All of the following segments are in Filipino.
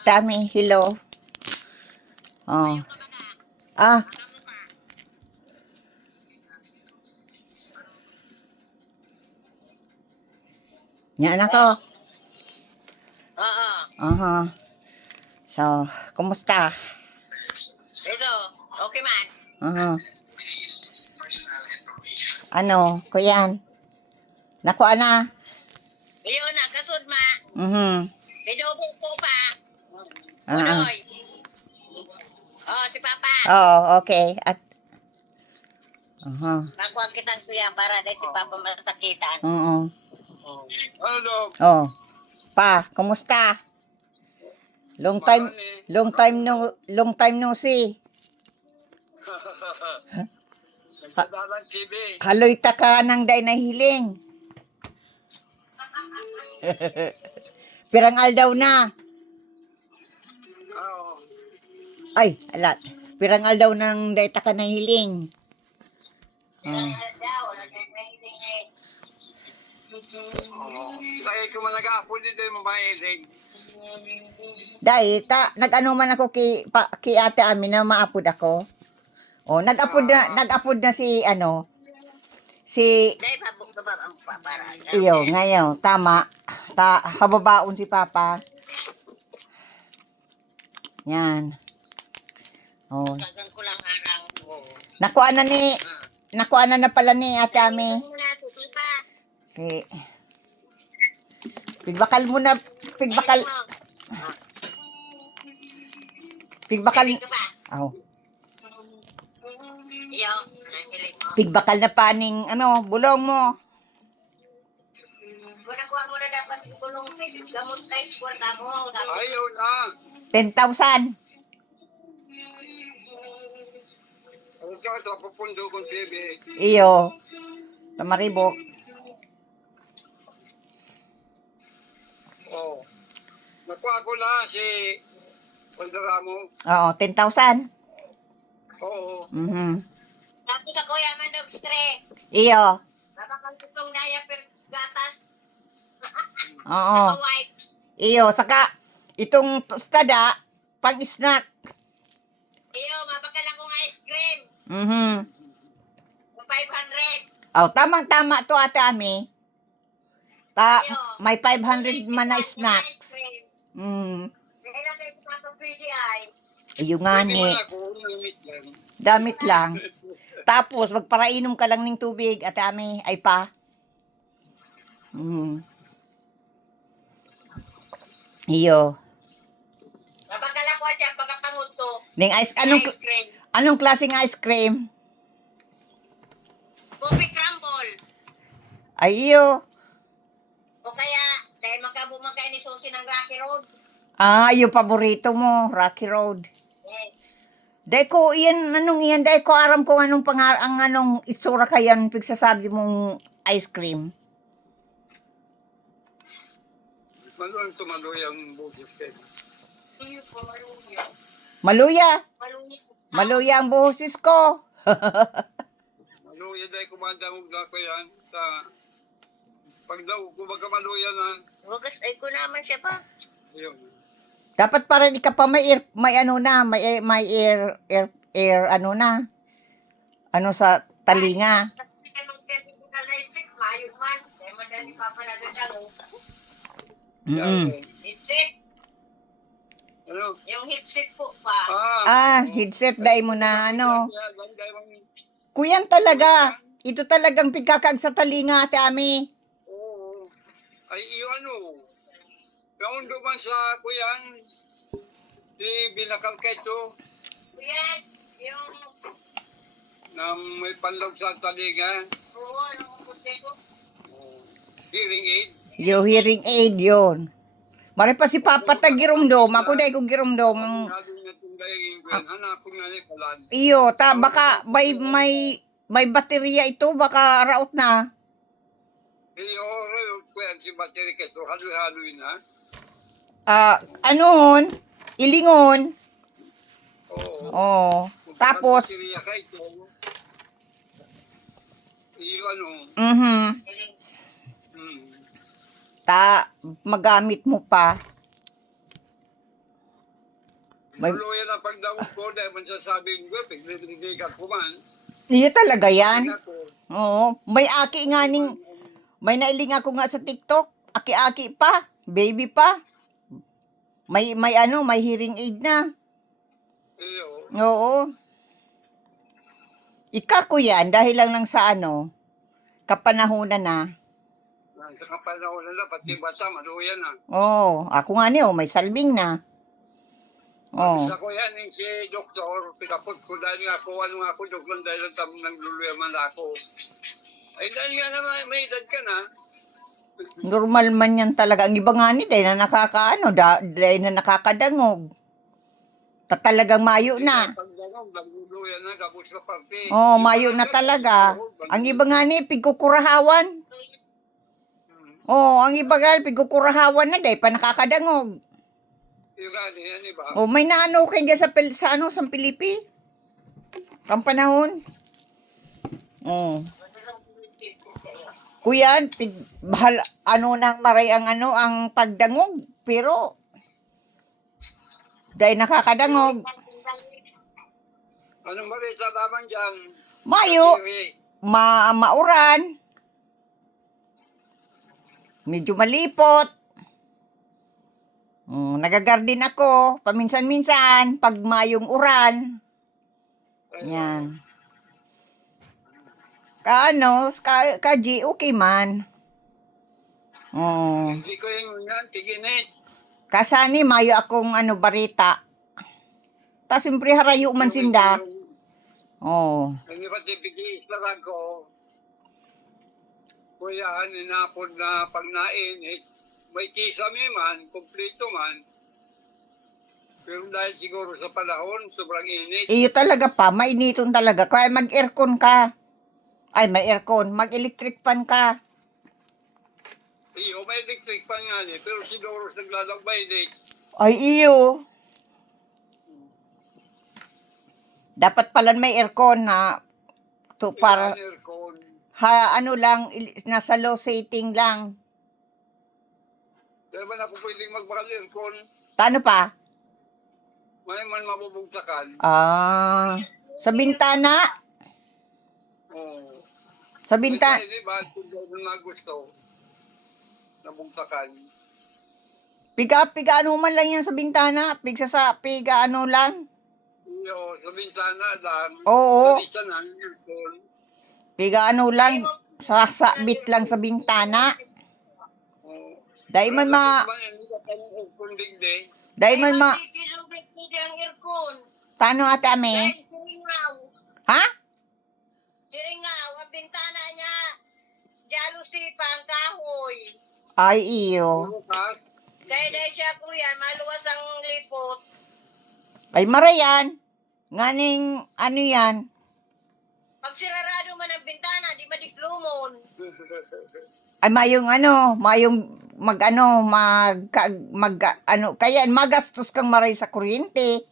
Tami, hello. Oh. Ah. Yan ako. Oo. Aha. So, kumusta? Ito, okay man. Aha. Ano, kuyan? Nakuha na. Iyon na, kasud ma. Si Dobo po pa. Udoy. Oh, si Papa. Oo, okay. At, aha. Makuha kitang suya para dahil si Papa masakitan. Oo. Ano? Oh. Pa, kumusta? Long time no see. Nagdadalang TV. Haloy ta ka nang day nahiling. Pirang aldaw na. Oo. Ay, alat. Pirang aldaw nang day ta ka nahiling. Oh. Dahil ko man nag-aapon din mo mahilig. Dahil nag-ano man ako ki ate amin na maapod ako. Oh, nag-apod na si si Dahil pabok na ba ang para. iyo, ngayon, tama. Hababaon si Papa. Yan. Oh. Kagang ko lang harang mo. Nakuha na pala ni ate ami. Okay. Pigbakal muna, pigbakal. Aw. Iyo, nahilig mo. Pigbakal na paning bulong mo. Kunakuha mo na dapat kulong gamot tayo kwarta mo. Ayaw na. 10,000. Huwag ka ito, pupundo kong TV. Iyo. Tamaribok. Oo. Nakuha ko na si Valderramo. Oo, 10,000. Oo. Tapos ako yaman dog stre. Iyo. Babakal tutong diaper gatas. Oo. Saka wipes. Iyo, saka itong tostada pang snack. Iyo, mabakal akong ice cream. 500. Oh, tamang-tama to ate ami. May 500 man na snacks. Kailan kayo sa mga PDI? Iyo nga Pwede ni. man ako, limit lang. Damit lang. Tapos, magparainom ka lang ng tubig, ate ami, ay pa. Iyo. Mabakal ako dyan pagkapanguto. Ning Ice cream. anong klaseng ice cream? Coffee crumble. Ay, iyo. O kaya, dahil magkabuman kayo ni Susi ng Rocky Road. Ah, yung paborito mo, Rocky Road. Yes. Dahil ko, iyan, dahil ko aram kung anong anong itsura kayan, pagsasabi mong ice cream. Maluang tumaloy ang bugis kayo. Iyo po, maluya. Maluya. Maluya. Maluya ang boses ko. Maluya dahil kumandang na ko yan sa pag daw kumaga maluya na. Wagas, ay ko naman siya pa. Ayun. Dapat para di ka pa may air sa talinga. Mayo man. Dahil madali pa pala nagdalo. Headset. Ano? Yung headset po pa. Headset dahil mo na Kuyan talaga. Ito talagang pigkakag sa talinga, ate ami. Oo. Ay, iyo yung duman sa kuyan, di binakal ka ito, Kuya, yung... na may panlog sa talinga. Oo, yung puti ko. Hearing aid. Yo, hearing aid yun. Mari pa si Papa tagirumdom. Ako dahil ko girumdom. Hanapin nga ni Palan. Iyo, baka may baterya ito. Baka raot na. Iyo, kuyan si battery ka ito, haloy-haloy na. Ilingon. Oo. Oh. Tapos, Battery ka ito. Iyo, magamit mo pa. May- Luluyan ang pagdawag ko dahil man sasabing ko, pigli-pigli-pigli ko man. Iyo talaga yan. Ako, Oo. May aki nga ning, may nailing ako nga sa TikTok. Aki-aki pa. Baby pa. May hearing aid na. iyo. Oo. Ika ko yan dahil lang sa kapanahunan na. Sa kapanahon na pati bata, maluyan na. Oo. Ako nga may salbing na. Oo. Isa ko yan, si doktor, pinapot ko dahil nga ako, doktor, dahil ang tamang nagluluya man ako. Ay, dahil nga naman, may edad ka na. Normal man yan talaga. Ang iba nga ni dahil na dahil na nakakadangog. Talagang mayo na. Pag gano'n, nagluluya na, kapos sa parte. Mayo na talaga. Ang iba nga ni, pigkukurahawan. Ang iba nga, pigkukurahawan na dahil pa nakakadangog. Yung gani, yan iba. May naano kayo dyan sa Pilipi? Ang panahon. Kuya, bahal, nang maray ang pagdangog. Pero, dahil nakakadangog. Anong marita naman dyan? Mayo, Siri? mauran. Medyo malipot. Nagagardin ako, paminsan-minsan, pag mayong uran. Yan. Ka-G, okay man. Hindi ko yung yan, tiginit. Kasani, mayo akong barita. Ta, siyempre harayo man sinda. Hindi pa tibigis lang ko. Kuya, ninapod na pag nainit. May kisame man, kompleto man. Pero dahil siguro sa panahon, sobrang init. Iyo talaga pa, mainiton talaga. Kaya mag-aircon ka. Ay, may aircon. Mag-electric fan ka. Iyo, may electric pan nga niya, pero siguro naglalakbay din. Ay, iyo. Dapat pala may aircon na para Aircon. nasa low setting lang. Pero man ako pwedeng magbakal aircon, Paano pa? may man mabubugtakan. Sa bintana. Oo. Sa bintana. Hindi ba, kung gano'n na gusto, nabugtakan. Piga man lang yan sa bintana. Piga lang. Iyo, sa bintana lang. Oo. Sa lisa na, aircon. Piga lang. Sasabit lang sa bintana. Oo. Dahil man Dahil man ang aircon. Tano ate ame? Dahil siringaw. Ha? Siringaw, ang bintana niya. Jalusi pa ang kahoy. Ay, iyo. Bukas, Dahil siya kuya, maluwas ang lipot. Ay, marayan. Nganing, yan? Pag sirarado man ang bintana, di madiklumon. Ay, mayong kaya magastos kang maray sa kuryente.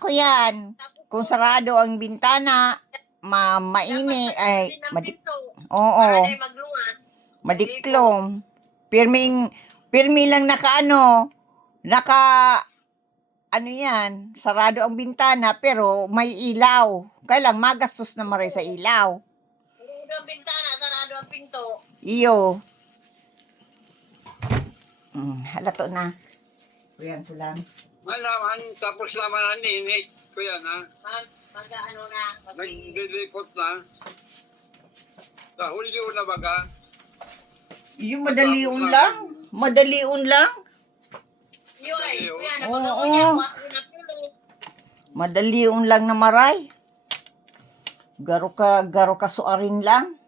Ko yan. Kung sarado ang bintana, maini, ay, oo, Magluwas. madiklom. Pirmi lang yan, sarado ang bintana, pero may ilaw. Kaya lang, magastos na maray sa ilaw. Sarado ang bintana, sarado ang pinto. Iyo. Halato na. Kuya, ito lang. malaman, tapos naman ang init. Kuya na, Mag-ano na. naglilipot na. Sa Hulyo na baga. Iyo, madaliun lang. Madaliun lang. Yun ay, kuya, Oo. napagawa niya. Wako na tulo. Madaliun lang na maray. Garo ka suarin lang.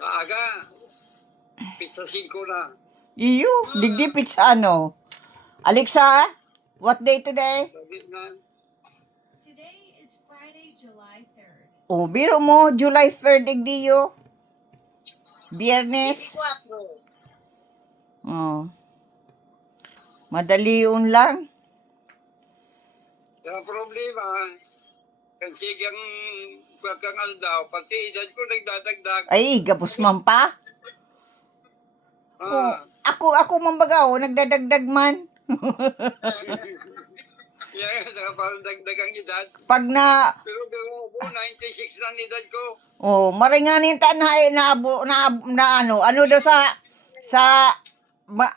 Kaaga, pizza 5 na. Iyo, digdipit sa Alexa, what day today? Sa gitna, Today is Friday, July 3rd. Biro mo, July 3rd, digdiyo. Biyernes. 24. Madaliun lang. ang problema, kasi kang aldaw, pati edad ko nagdadagdag. Ay, gabos man pa. Oh, Ah. ako mambaga, nagdadagdag man. Yeah, saka parang dagdagang edad. Pag na, Pero ako, 96 na ang edad ko. maringanin tanhay na ano daw sa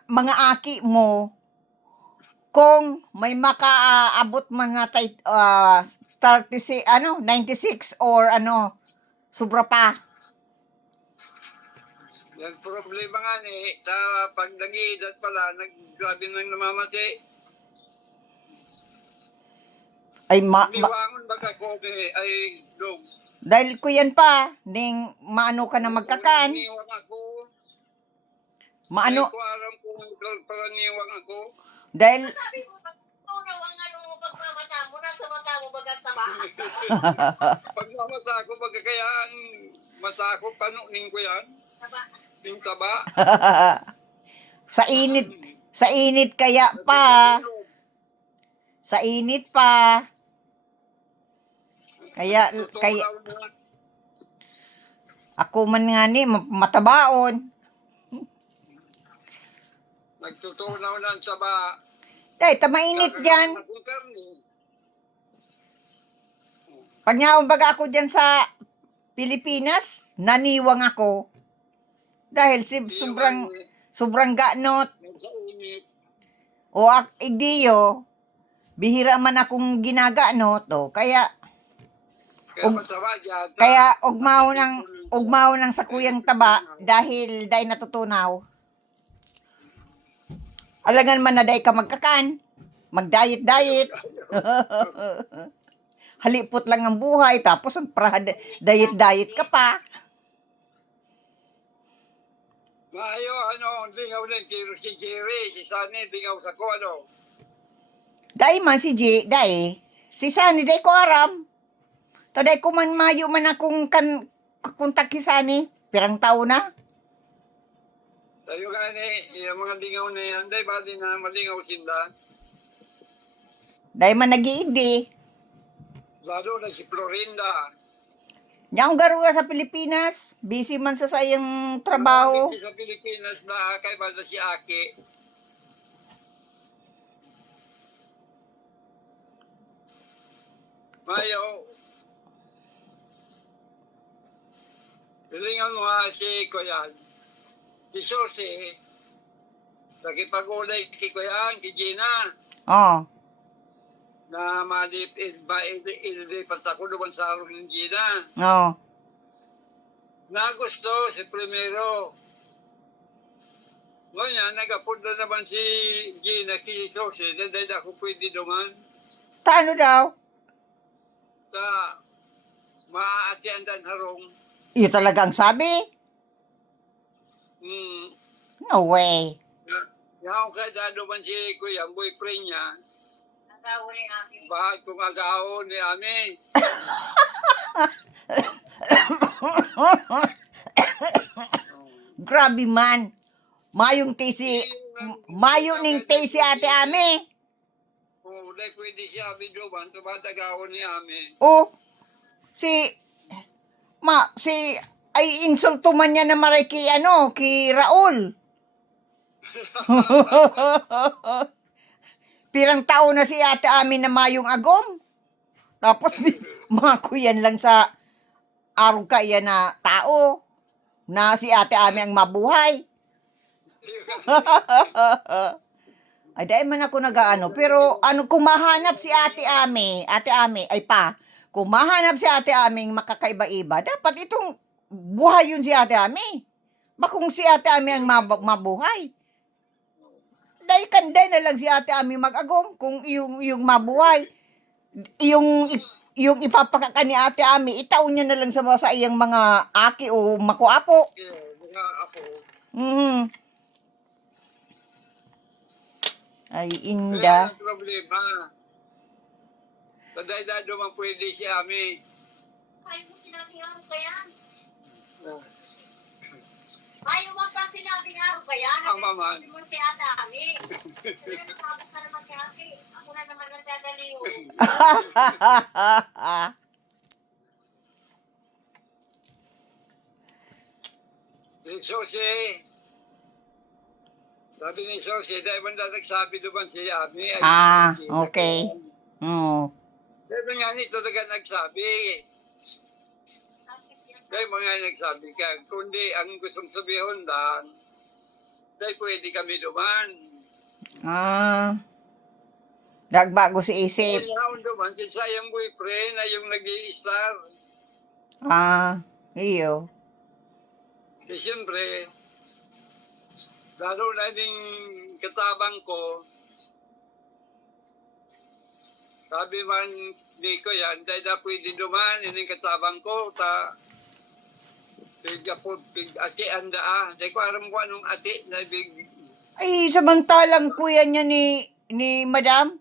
mga aki mo, kung may makaabot man na 36, 96 or sobra pa. Yan problema nga ni, sa pag nag-iedad pala, naggrabe nang namamati. Ay, Liwangon baga ko ay dog. dahil ko yan pa, ning maano ka na magkakan, Niwang ako. maano, Hindi ko alam kung niwang ako. dahil, Sabi mo, tunaw ang ano mo pagmamata mo, nasa mata mo bagat taba. Pag namata ko, baga kaya ang mata ko, panunin ko yan. Taba. Yung taba. sa init kaya pa, sa init pa, kaya ako man nga ni, matabaon. Nagtutunaw ng taba. Dahil, tamainit dyan. Pag nga baga ako dyan sa Pilipinas, naniwang ako. Dahil sobrang ganot. O idiyo, bihira man akong ginaganot. Kaya ugmaw ng sa kuyang taba dahil natutunaw. Alangan man na ka magkakan, mag-diet. Halipot lang ang buhay, tapos diet ka pa. Mayo, lingaw din si Jerry, si Sunny, lingaw sa ko, Dahil man si si Sunny, dahil ko aram. Taday ko man mayo man akong kuntak si Sunny, pirang taon na. Tayo gani, yung mga lingaw na yan, dahil ba din na malingaw sila? Dahil man nag-iidi. Lalo na si Florinda. Niyang garuga sa Pilipinas, busy man sa sayang trabaho. Sa Pilipinas na kay banda si Aki. Mayo. Pilingan mo si Kuyan. Si Susi. Nakipag-ulay kay Kuyan, kay Gina. Oh. Na ilipat ako doon sa araw ng Gina. Oh. Nagusto si Primero. Ngayon, nag-upload na naman si Gina kay Susi. Dahil ako pwede duman. Taano daw? Sa maaatian dan harong. Iyo talagang sabi? No way. Yaw ka dado man si Kuya, ang boyfriend niya. Nagawa ni Ami. Bakit kung agaon ni Ami? Grabe man. Mayo ning tesi ate Ame. Dahil pwede siya Ami doon, tumat agaon ni Ami. Ay insulto man niya na maray ki Raul. Pirang taon na si ate Ame na mayong agom. Tapos mga kuyan lang sa araw ka yan na tao na si ate Ame ang mabuhay. Ay, dahil man ako pero kung mahanap si ate Ame, kung mahanap si ate Ame makakaiba-iba, dapat itong buhay yun si ate Ame. Bakong si ate Ame ang mabuhay. Dahil kanday na lang si ate Ame mag-agom kung yung mabuhay. Yung ipapakaka ni ate Ame, itaon niya na lang sa iyang mga aki o makuapo. Mga ako. Ay, Kaya inda. ang problema. Taday-dado man pwede si Ami. Ayaw mo sinabi araw ka yan. Ayaw mo pa sinabi araw ka yan. Ang maman. Sabi mo si Ate Ami. Kaya nasabot ka naman si Ami. Ako na naman ang dadaliw. So si Sabi ni Sosi, dahil man na nagsabi doon si Ami. Ay, Ah, hindi okay. nagkaroon. Oo. Sabi nga nito talaga nagsabi. Kaya mga nagsabi ka, kundi ang gustong sabihin lang, dahil pwede kami duman. Ah, nagbago si isip. Kaya ako duman, sinsa yung boyfriend na yung nag-i-star. Ah, iyo. Eh, siyempre, lalo na din katabang ko, sabi man di ko yan, dahil na pwede duman, yung katabang ko, Pigya po, ati anda Dahil ko aram ko anong ati na big. Ay, samantalang kuya niya ni Madam,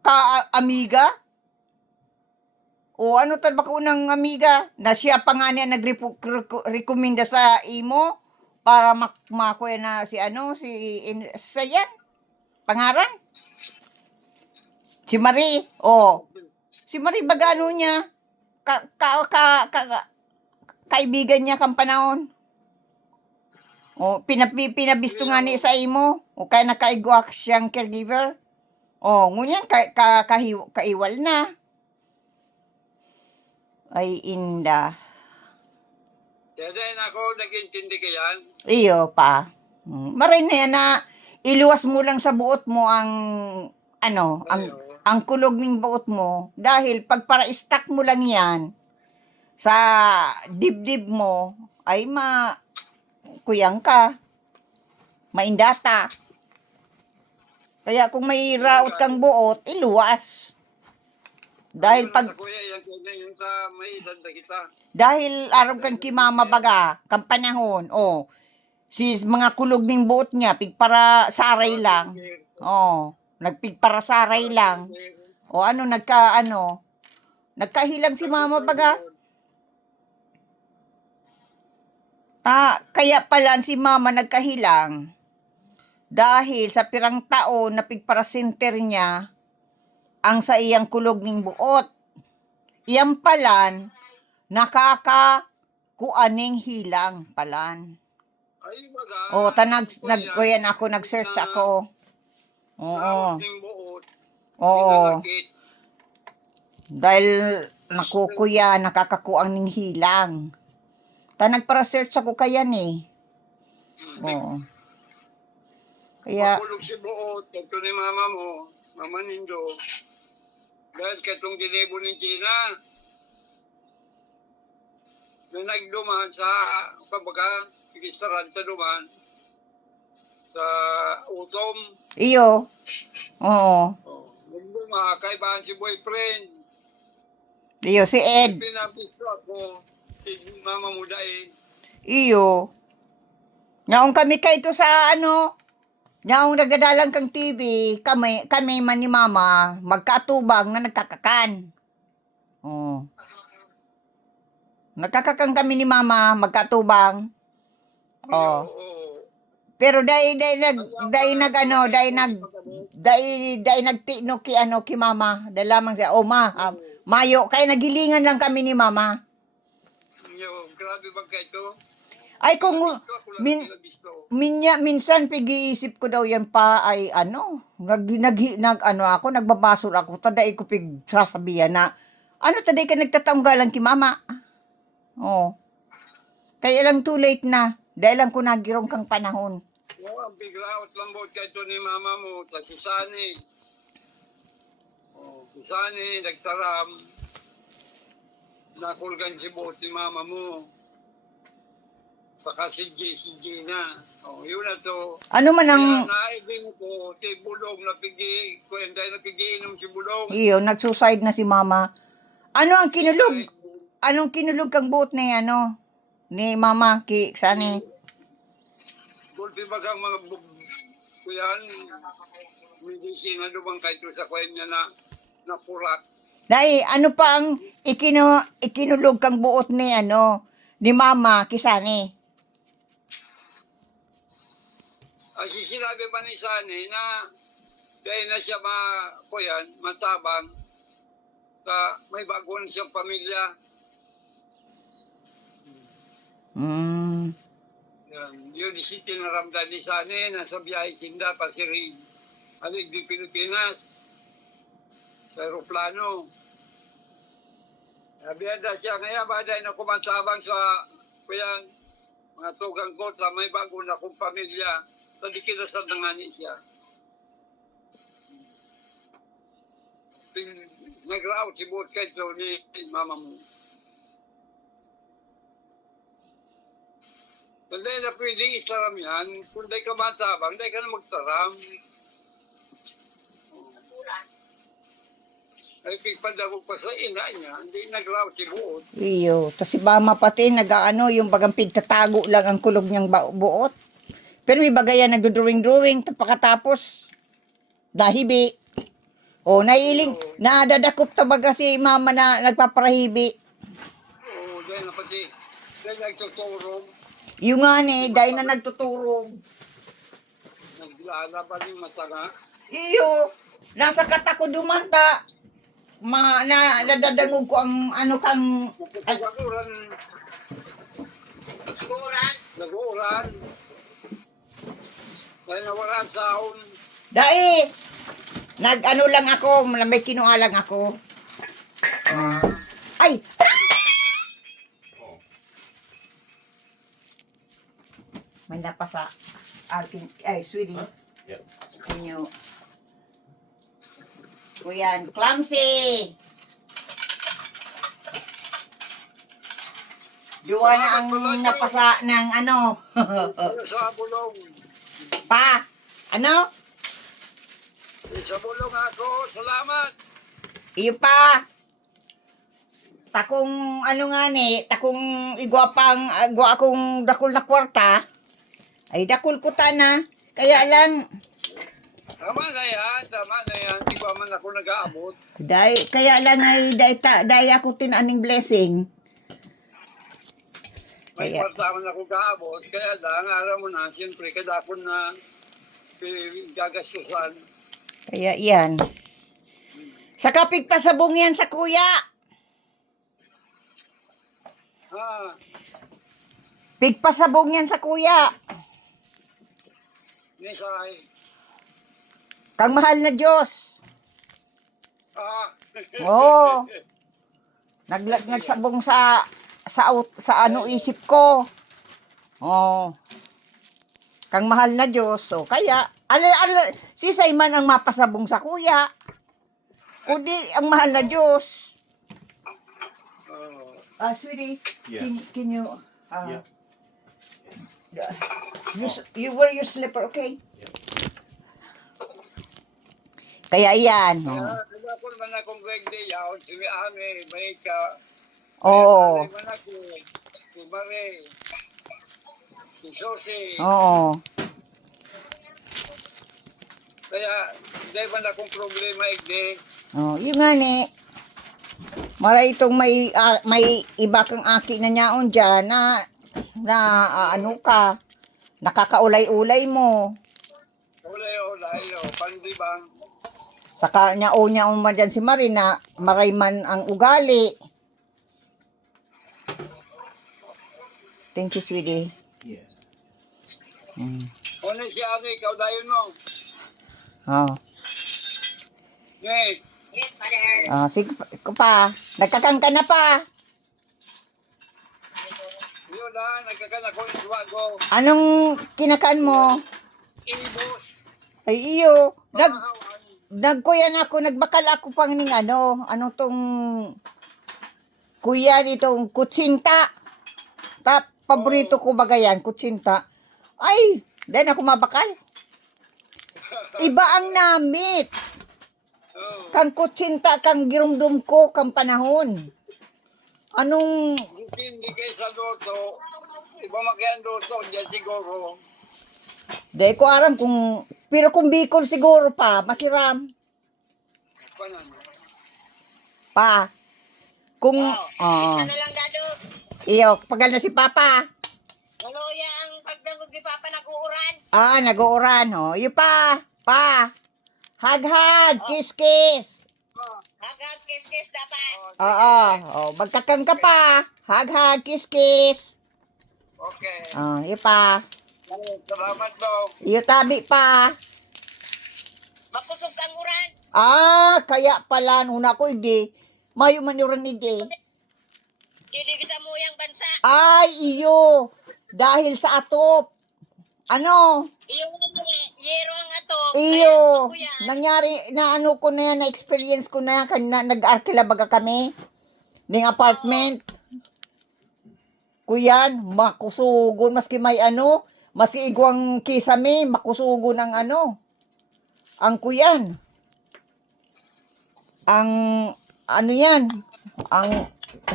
ka-amiga? O ano ba ko ng amiga? Na siya pa nga niya nag-recommenda sa imo para makuha na si Sayan? Pangaran? Si Marie. Oh. Si Marie bagano niya? Kaibigan niya kang panahon. O, pinabisto nga ni sa imo. O, kaya nakaigwak siyang caregiver. O, ngunyan, kaiwal na. Ay, inda. Kaya dahil ako nag-intindi ka yan, Iyo pa. Maray na yan na iluwas mo lang sa buot mo ang ang kulog ng buot mo. Dahil pag para-stack mo lang yan sa dibdib mo, ay kuyang ka. Maindata. Kaya kung may raot kang buot, iluwas. Dahil sa kuya, yan yung sa may isang na kita. dahil araw kang kimama baga, kang panahon, si mga kulog ng buot niya, pigpara saray lang. Nagpigpara saray lang. Nagkahilang si mama baga. Kaya pala si mama nagkahilang dahil sa pirang taon na pigpara center niya ang sa iyang kulog ng buot. Iyang palan nakakakuaning hilang palan. Ay, baga. Kuyan ako, nag-search ako. Oo. Buot, Oo. pinalakit. Dahil nakukuya, nakakakuang ng hilang. Nagpa-research ako kaya ni. Oo. Kaya, Pagkulog si buot, ito ni mama mo, Mama Nindo. Dahil katong ginebo ni Gina, na nagduman sa, kumbaga, ikisaran sa duman, sa utom. iyo. Oo. Nagduma, kaibahan si boyfriend. Iyo, si Ed. Pinapisto ako, si mama mo dahil. Iyo. Ngaong kami kayo sa ngaong nagdadalang kang TV, kami man ni mama, magkatubang na nagkakakan. Oh. Nagkakakan kami ni mama, magkatubang. Oh. Pero dahil nagtino ki mama, dahil lamang siya, mayo, kaya nagilingan lang kami ni mama. Grabe ba kayo? Ay, kung minsan pag-iisip ko daw yan pa ay nagbabasol ako, taday ko sasabihan na, taday ka nagtatanggalan ki mama. Oh. Kaya lang too late na, dahil lang ko nagirong kang panahon. Ang biglaot lang mo kayo ni mama mo, si Sani. Si Sani, nagtaram, nakulgan si buot ni mama mo. Saka si Gina. Yun na to. Ano man ang... Kaya naibing ko, si Bulong, napigiinom si Bulong. Iyo, nagsuicide na si mama. Ano ang kinulog? Anong kinulog kang buot ni ni mama Sani? Gulpi bagang mga kuyan, medisina lumang kayo sa kwen niya na napurak. Dahil, ano pa ang ikinulog kang buot ni ni mama Sani? Ay sinabi pa ni Sani na dahil na siya matabang, may bago na siyang pamilya. Yun si tinaramdan ni Sane, nasa biyahe sinda, pasiri, alig di Pilipinas, sa aeroplano. Nabiyada siya ngayon, baday na kumantabang sa kuyang mga tugang ko sa may bago na kong pamilya, sa dikinasal na nga ni siya. Nag-route si Bot kay ni mama mo. Kung dahil na pwedeng itaram yan, kung dahil ka matabang, dahil ka na magtaram. Ay pigpadagog pa sa ina niya, hindi nag-route si Bot. Iyo. Tapos si Mama pati nag-ano, yung bagang pigtatago lang ang kulog niyang buot. Pero may bagayan nagdo-drawing-drawing, pagkatapos, dahibi. O, nailing, nadadakop tabaga si Mama na nagpaparahibi. Oo, dahil na pati, dahil nagtuturong, Yung nga ni, dahil na nagtuturong. naglala pa yung mata nga. Iyo, nasa kata ko dumanta. Nadadangog ko ang ano kang... Nagkukuran, nag-uuran. Dahil nawalan saon. Dahil, nag-ano lang ako, may kinuha lang ako. Ay! May napasa aking, ay, sweetie. Yep. Inyo. Kuyan, clumsy! Duwa na ang napasa ng ano. Sa bulong. Pa, ano? Sa bulong ako, salamat. Iyo pa. Takong ano nga ni, takong igwa akong dakol na kwarta. Ay dakol ko ta na. Kaya lang, Tama na yan. Di ba man ako nag-aabot? kaya lang ay dahil ako tinaning blessing. May Kaya- kwarta man ako gaabot. Kaya lang, alam mo na, siyempre, kadakon na gagastusan. Kaya yan. Sa kapig pasabong yan sa kuya. Ha? Pigpasabong yan sa kuya. Nisay. Kang mahal na Diyos. Ah. Oo. Nagsabong sa ano isip ko. Oh. Kang mahal na Diyos. So, kaya, si Simon ang mapasabong sa kuya. Kundi ang mahal na Diyos. Oh. Sweetie, Yeah. can you, Yeah. you wear your slipper, okay? Kaya yan. Kaya kadakon man akong birthday yaon, si Ame, may ka. Oo. Kaya man ako, si Mare, si Josie. Oo. Kaya, hindi man akong problema, igde. Oh, yung nga ni. Maray itong may iba kang aki na nyaon dyan na ano ka, nakakaulay-ulay mo. Ulay, pandibang. Saka niya man dyan si Marina, maray man ang ugali. Thank you, sweetie. Yes. Ano si Ame, ikaw dayon mo? Oh. Ngay, Yes, mother. Sige pa. Nagkakang ka na pa. yun na, nagkakanak ko yung ko. Anong kinakaan mo? Ibos. Ay iyo. Mahawan. Nagkuyan ako, nagbakal ako pang ning ano tong kuya nitong kutsinta. Paborito ko bagayan, kutsinta. Ay, then ako mabakal. Iba ang namit. Oh. Kang kutsinta, kang girumdum ko, kang panahon. Anong, Hindi kayo sa loto. Iba makyan loto, dyan siguro. di ko aram kung, pero kung Bicol siguro pa, masiram. Panan. Pa. Kung, Ito na lang, Dado. iyo, pagal na si Papa. Maloya ang pagdangog ni Papa nag-uuran. Nag-uuran, oh. Iyo pa. Hag-hag, kiss-kiss. Hagag, kiss-kiss dapat. Oo, magkakang ka pa. Hag-hag, kiss-kiss. Okay. Iyo pa. Salamat daw. Iyo tabi pa. Makusog kang uran. Kaya pala nuna ko hindi. Mayo man yuran hindi. Didi sa muyang bansa. Iyo. Dahil sa atop. Ano? Iyong yero ang ato. Iyo. Kaya ako yan. Nangyari, na ano ko na yan, na-experience ko na yan. Kanina, nag-arkila baga kami. Ning apartment. Kuyan, makusugon. Maski may ano, maski igwang kisame, makusugon ang ano. Ang kuyan. Ang, ano yan, ang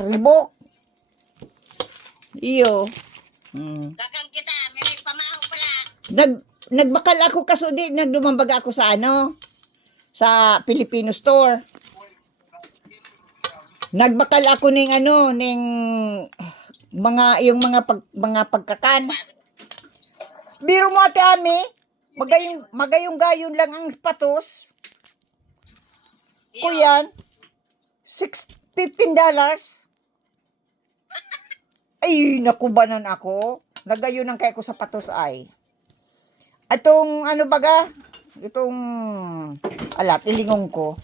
ribok. Iyo. Kakang kita, may pamahaw pala. Nagbakal ako kaso di nagdumambag ako sa ano sa Filipino store. Nagbakal ako ning ano ning mga pagkakan. Biro mo ate Ami, magayong gayon lang ang patos. Kuyan, $15. Ay, nakubanan ako. Nagayon ang kaya ko sa patos ay. Itong ano baga? Itong ilingong ko.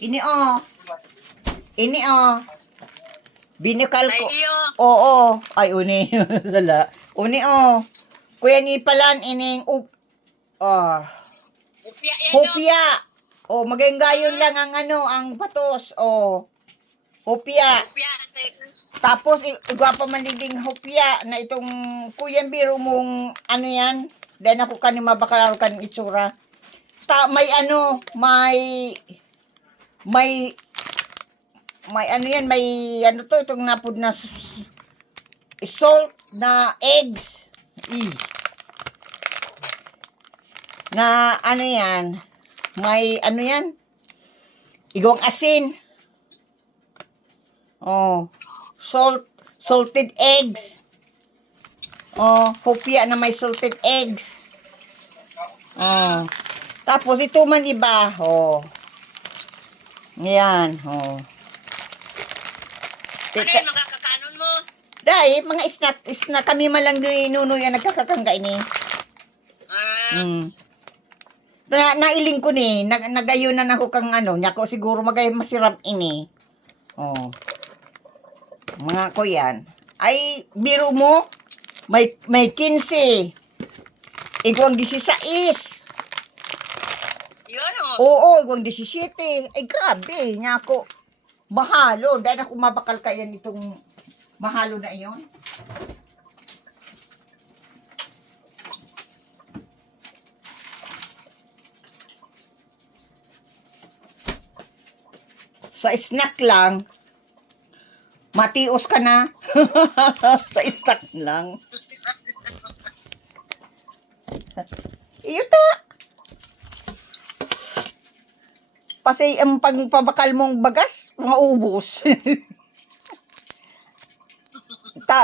Ini Binikal ko. Ay, iyo. Oo. Ay, uni. Sala. Uni Kuya ni palan ining Upya yan, hopya. Magayong lang ang ano, ang patos. Hopya. Upya. Tapos, igwa pa maniging hopya na itong kuyan biro mong ano yan. Dahil ako kanima baka kan itsura. May ano, may ano yan, may ano to, itong napod na salt na eggs. Na ano yan, may ano yan, igawang asin. Salted eggs. Hopya na may salted eggs. Tapos ito man iba, Yan, Ano yung makakakanon mo? Dahil, mga snack kami malang nunoy ang nagkakakangga ini. Nailing ko ni, nagayunan ako kang ano, niya ko siguro magay masirap ini. Mga ko yan. Ay, biro mo, may 15. Igwang 16. Yun Oo, igwang 17. Ay, grabe, niya ko. Mahalo, dahil ako mabakal kaya nitong mahalo na iyon. Sa snack lang, matios ka na. Sa snack lang. Iyo ta. Kasi ang pagpabakal mong bagas, mga ubos.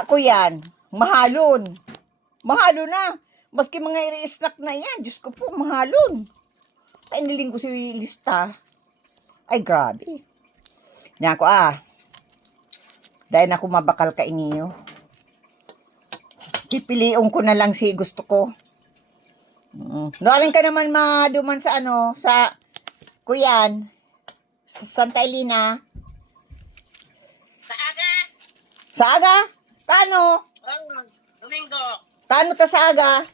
Ko yan. Mahalon. Mahalo na. Maski mga i-snack na yan. Diyos ko po, mahalon. Iniling ko si lista. Ay, grabe. Niya ako, dahil ako mabakal ka inyo. Pipiliin ko na lang si gusto ko. Noaring ka naman maduman sa ano, sa Kuyan, sa Santa Elena. Sa aga. Sa aga? Kano? Domingo. Kano ta sa aga?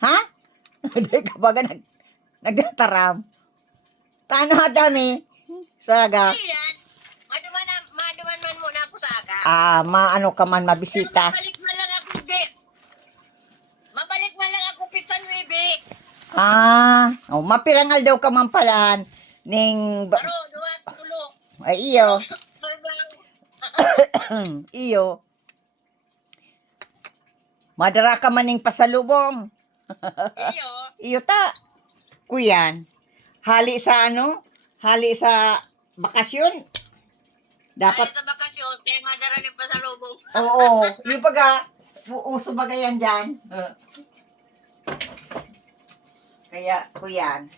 Ha? Hindi ka baga nagdataram. Kano dami? Sa aga? Ayan. Maduman man muna ako sa aga. Maano ka man mabisita. Mabalik man lang ako, Bek. Mabalik man lang ako, Pitsan Webek. Mapirangal daw ka man palahan. Ning, Pero, duwa, tulo. ay iyo. Iyo. Madara ka man ning pasalubong. Iyo. Iyo ta. Kuyan. Hali sa ano? hali sa bakasyon. Dapat Dapat, sa bakasyon, kaya madara ng pasalubong. oo, yung baga, uso baga yan dyan. Kaya, ko yan.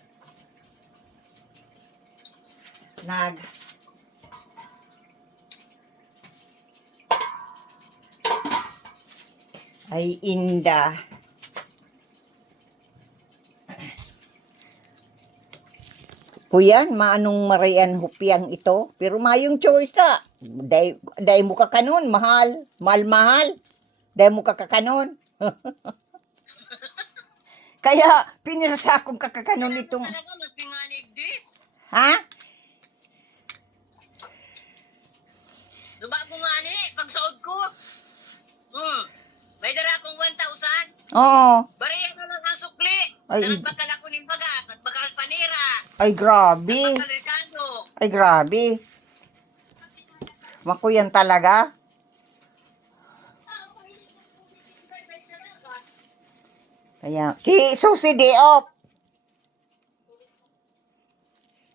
Ay, inda. Kuyan, maanong marayan hupyang ito. Pero mayong choice ta. Day mo ka kanon, mahal. Mahal. Day mo ka kakanon. Kaya, pinirasa akong kakakanon itong, Talaga, mas pinganig di. ha? Duba ko nga ni, pag saod ko. May dara akong 1,000. Oo. Bariya na lang ang sukli. Ay. Dalag bakal ako ng bagas at bakal panira. Ay, grabe. Bakal Ricardo. Ay, grabe. Makuyan talaga. Kaya, si Susi, day off.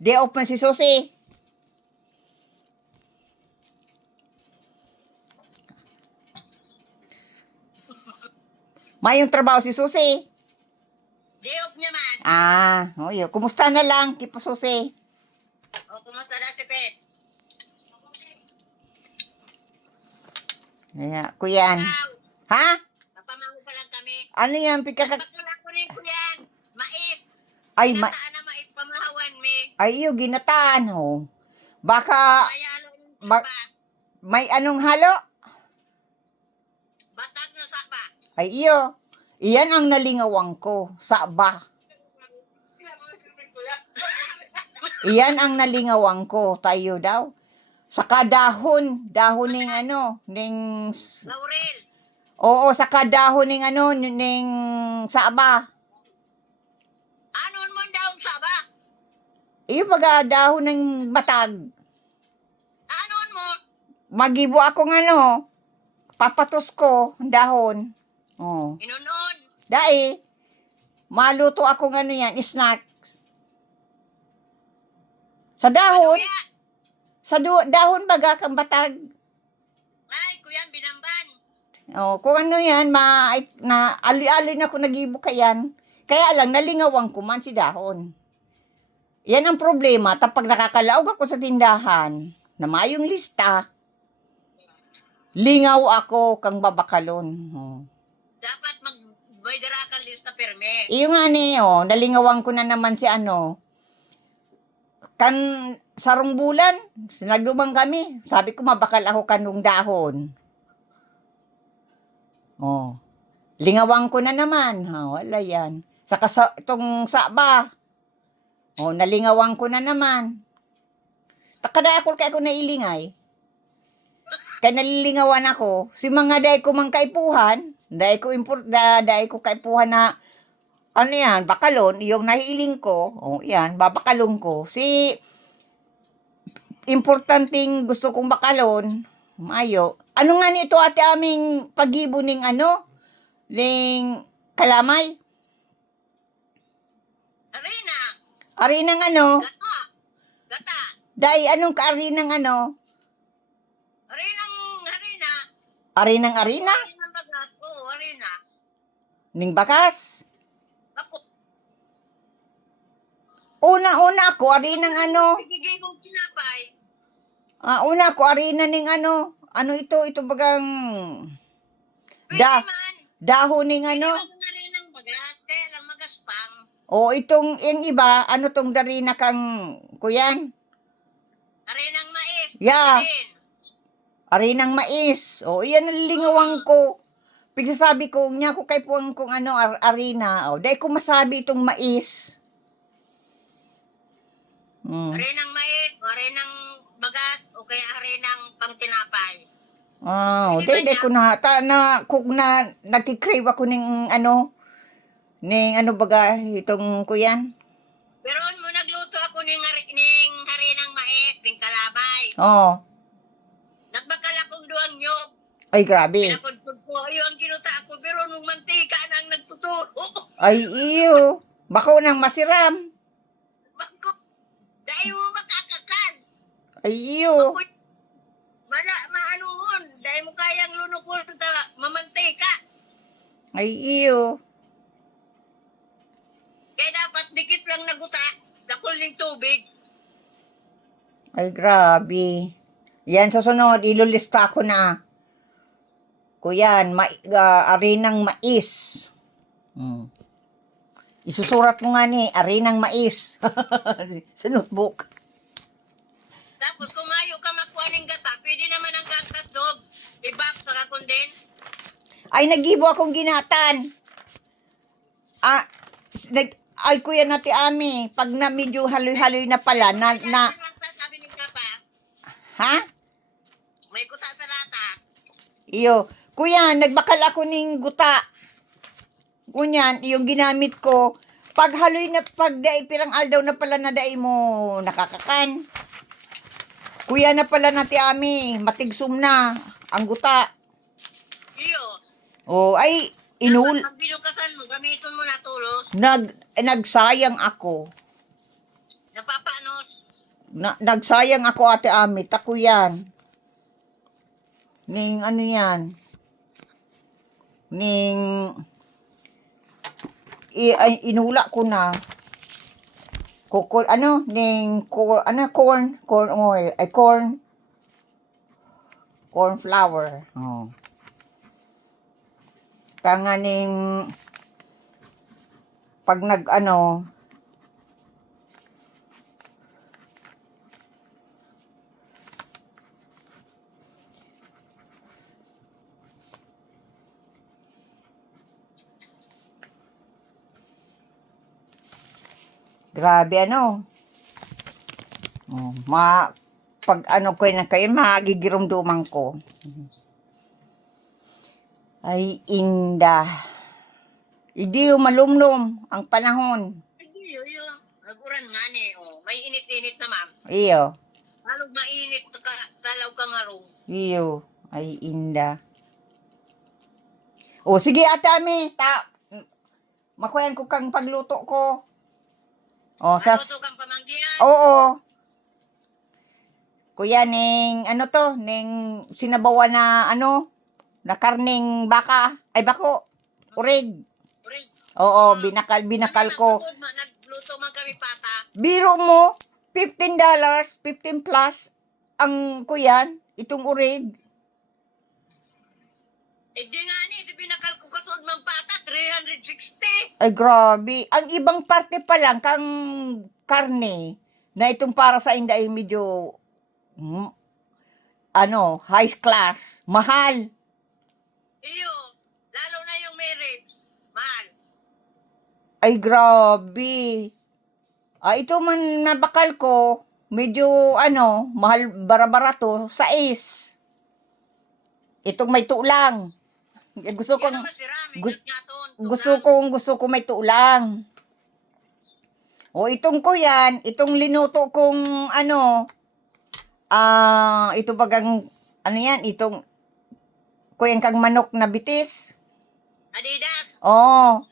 Day off man si Susi. Mayong trabaho si Susi. Day off niya man. Oh, yun. Kumusta na lang, Kipo Susi? O, kumusta na si Pet? Kaya, kuyan. Ikaw, Ha? papamango pa lang kami. Ano yan? Pagkaka... Bakala ko rin ko yan. Mais. Ay, Ginataan na mais pamahawan mi. ay, yung ginataan, oh. Baka, Mayalo ng Ma- sapa. may anong halo? Batag na sapa. Ay, iyo. Iyan ang nalingawang ko. Saba. Iyan ang nalingawang ko. Tayo daw. Saka dahon ning ano, ning, Laurel. oo, saka dahon ning ano, ning saba. Anon mo daw saba? Iyo baga dahon ng batag. Anon mo? Magibo ako ng ano, papatos ko ang dahon. Oh. Inunon. Dai, maluto ako ng ano yan, snacks. Sa dahon, Kuya. dahon baga kang batag. Ay, kuya, binamban. Oh, kung ano yan, na ali-ali na ako nagibo kayan. Kaya lang, nalingawang ko man si dahon. Yan ang problema, tapag nakakalaog ako sa tindahan, na mayong lista, lingaw ako kang babakalon. Oh. Dapat may dara kang lista perme. Iyo nga ni, oh, nalingawang ko na naman si ano, kan sarong bulan, nagdumang kami. Sabi ko, mabakal ako kanong dahon. Oh. Lingawang ko na naman. Ha, wala yan. Saka itong saba. Oh, nalingawang ko na naman. Takada ako kaya ako nailingay. Kaya nalilingawan ako. Si mga day ko mang kaipuhan, day ko kaipuhan na ano yan, bakalon, yung nahiling ko, oh, yan, babakalon ko. Si importanteng gusto kong bakalon, mayo. Ano nga nito ate aming pagibo ning ano? Ning kalamay? Arena. Arinang ano? Gata. Gata. Dai, anong ka-arinang ano? Arenang harina. Arinang arina? Arenang bagat. Oo, arena. Ning bakas? Ako. Una ako, arinang ano? Bigay mong tinapay. Una ako, arina ning ano? Ano ito? Ito bagang Pwede Da- man. dahon ning Pwede ano? man na rin ang bagas. Kaya lang magaspang. O itong yung iba, ano tong darina kang kuyan? Arenang mais. Yeah. Pwede din. Arinang mais. O iyan ang lingawang ko. Pigsasabi ko, niya ko kay puwang kung ano, arina. O, dahil ko masabi itong mais. Arenang mais. Arenang bagas. O kaya arenang pangtinapay. Dahil ko kung nagkikrave ako ng ano baga, itong kuyan. Pero mo nagluto ako ning harinang mais, ning kalamay. Oh, Nagbakal akong duwang nyog. ay grabe. Pinapudpud ko. Ayaw ang ginuta ako. Pero nung mantika na ang nagtuturo. Ay iyo. Bako nang masiram. Bako. Dahil mo Ayo. Maanuhon. Dahil mo kayang lunokon mamantay ka. Ayo. Kaya dapat dikit lang naguta. Dakuling tubig. Ay, grabe. Yan, sa sunod, ilulista ko na. Kuyan, arinang mais. Isusurat mo nga ni, arinang mais. Sa notebook. Tapos kung mayo ka makuha ng gata, pwede naman ang gatas dog. I-box sa kakondens. Ay, nagibo akong ginatan. Ay, kuya nati Ami, pag na medyo haloy-haloy na pala, Sabi ng kapa, ha? may kuta sa lata. Iyo. Kuya, nagbakal ako ng guta. Kunyan, yung ginamit ko. Pag haloy na, pirang aldaw na pala na dai mo nakakakan. Kuya na pala nati Ami, matigsum na ang guta. Iyo. Oh, ay, Pag binukasan mo, gamitin mo na tulos. nagsayang ako. Napapanos. Nagsayang ako, Ate Ami. Tako yan. Ning ano yan? Ning inula ko na. Corn flour. Oh. Kanga ning pag grabe oh, pag ko na kayo, magigirumduman ko. Ay, inda. Hindi yung malumlum ang panahon. Iyo. Naguran nga ni. Oh. May init-init na ma'am. Iyo. Halog mainit sa salaw ka nga ro. Iyo. Ay, inda. O, sige, Ate Ami. Makuyan ko kang pagluto ko. O, Maluto kang pamanggihan. Oo. Kuya, ning sinabawan na na karning baka. Ay, bako. Urig. Urig. Oo, binakal ko. Nagluto man kami pata. Biro mo, $15, 15 plus ang kuyan, itong urig. Eh di nga ni, di binakal ko kasod man pata, 360. Ay, grabe. Ang ibang parte pa lang, kang karne, na itong para sa inda ay medyo, high class, mahal. Iyo, lalo na yung may ribs. Mahal. Ay, grabe. Ito man nabakal ko, medyo, mahal, bara-barato, 6. Itong may tulang. Gusto kong, gusto ko may tulang. O, itong ko yan, itong linuto kong, ito bagang, yan, itong, kuyan kang manok na bitis. Adidas. Oo.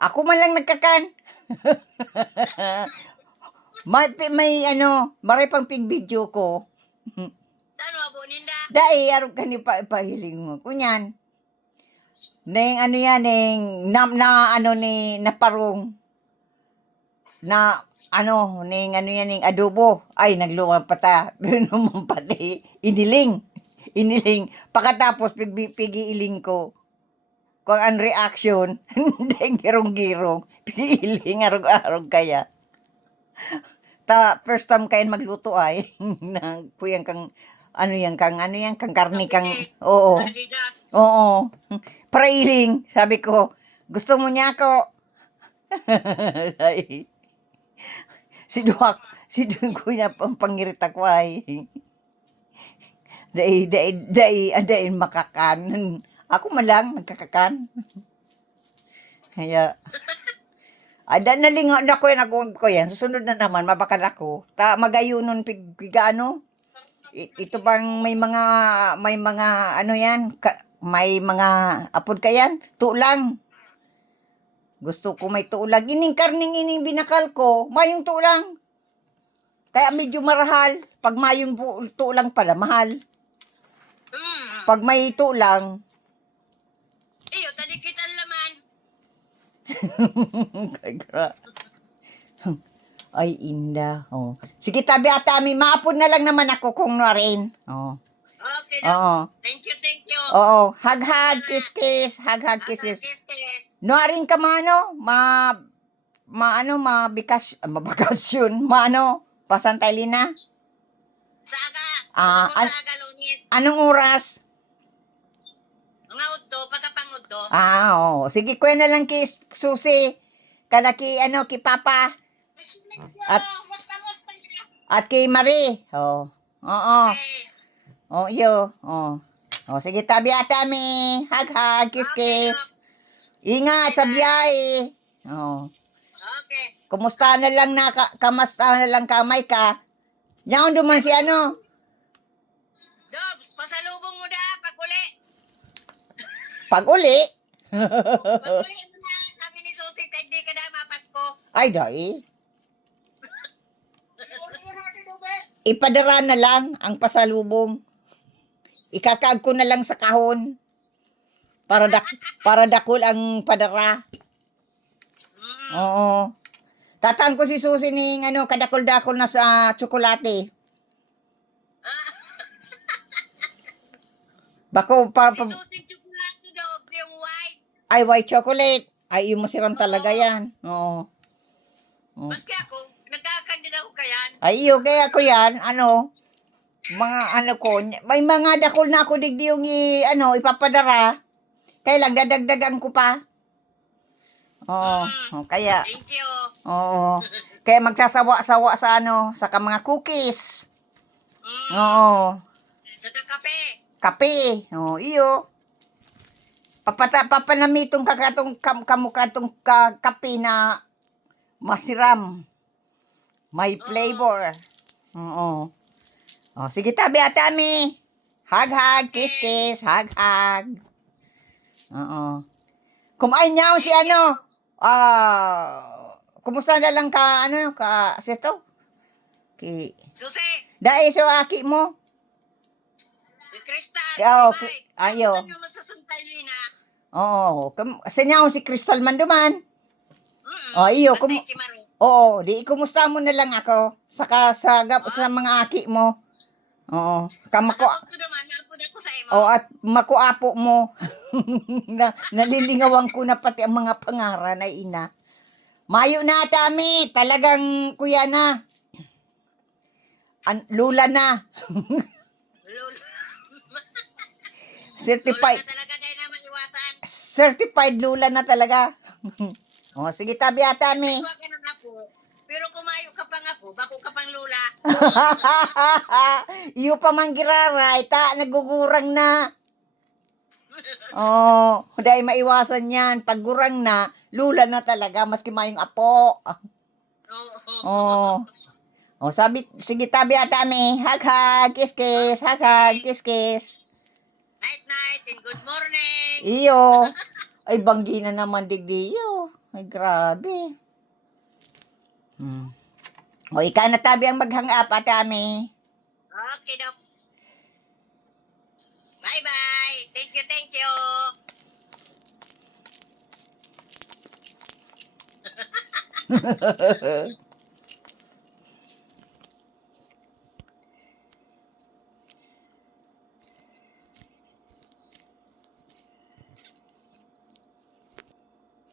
Ako man lang nagkakan. Maray pang pig video ko. Saan mo po, Ninda? Dai, arog ka ni pahiling mo. Kunyan. Neng naparong. Ning adobo. Ay, nagluwang pata. Naman pati. Iniling. Pagkatapos, pigiiling ko. Kung ang reaction, hindi girong-girong. Pigiiling, arog-arog kaya. First time kayo magluto ay. Puyang kang, kang karni kang, oo. Adidas. Oo. Prailing. Sabi ko, gusto mo niya ako? Si Duhak ko niya pangirit ako ay. Dai makakan. Ako man lang nagkakakan. Kaya, nalingon na ko yan, yan. Susunod na naman, mabakal ako. Magayunon pigano. Ito bang may mga may mga apod ka yan? Tulang. Gusto ko may tulang. Ining karning ining binakal ko, mayong tulang. Kaya medyo marahal. Pag mayong tulang pala, mahal. Hmm. Pag may tulang, Iyo, tadikitan laman. ay, inda. Oh. Sige, tabi ata, may maapon na lang naman ako kung na rin. Oh. Okay, Oo. Thank you, thank you. Oo. Hag-hag, kiss-kiss. Hag-hag, kiss-kiss. Kiss. No, rin ka maano, mabakasyon, pasantay lina. Saga. Ah, Saga, Lunis. Anong oras? Mga udto, pagkapangudto. Oo. Sige, kuya na lang kay Susi. Kalaki, ki Papa. At kay Marie. Oo. Oo. Okay. Oo, iyo. Oo. O, sige, tabi ata mi. Hag-hag, kiss-kiss. Ingat sa biyahe. Oo. Okay. Kumusta na lang kamusta na lang kamay ka? Yan duman si Dobs, pasalubong mo da, pag-uli. Pag uli. Pag-uli mo na, sabi ni Susi, hindi ka na mapasko. Ay, dai. Ipadara na lang ang pasalubong. Ikakaag ko na lang sa kahon. Para dakol ang padara. Oo. Tataan ko si Susi ning kadakol-dakol na sa tsokolate. Bako Si Susi chocolate, Dobs, yung white. ay white chocolate. Ay yung masiram talaga yan. Oo. Maski ako, nagkakandin ako kayan. Ay iyo kaya ko yan mga ko may mga dakol na ako digdi yung ipapadara. Kaya lang dadagdagan ko pa. Oo. Kaya Thank you. oo. Kaya magsasawa-sawa sa sa mga cookies. Oo. Sa kape. Kape. Oo, iyo. Papanamitong kamukatong kape na masiram. May flavor. Oo. Oh, sige tabi ata mi. Hag-hag, kiss-kiss, hag-hag. Oo. Kumain niya si kumusta na lang ka sito? Susi, Dai so aki mo. yung Crystal, Oo, ayo. ayo. Ano yung masasuntay nina? Oo, sinyaw si Crystal man duman. Oh, iyo, oo, di kumusta mo na lang ako saka sa mga aki mo. Oo, kamako. Ako naman, naapod ako sa imo. Oh, at makuapo mo. Nalilingawan ko na pati ang mga pangaran ay ina. Mayo na tami, talagang kuya na. Lula na. Lolo. Certified. Lolo na talaga dahil na maiwasan. Certified lula na talaga. Oh, sige tabi ata mi. Iwa ka ng apo. Pero kumayo ka pang apo, bako ka pang lula. Iyo pa man giraray, nagugurang na. Oh, dahil maiwasan yan. Pag gurang na, lula na talaga, maski mayong apo. Oh. Oh, sige tabi ata mi. Hag-hag, kiss-kiss, hag-hag, kiss-kiss. Night and good morning. Iyo. Ay, banggi na naman digdi iyo. Ay, grabe. O, ikaw na tabi ang maghang up, atami. Okay, Dok. Bye-bye. Thank you.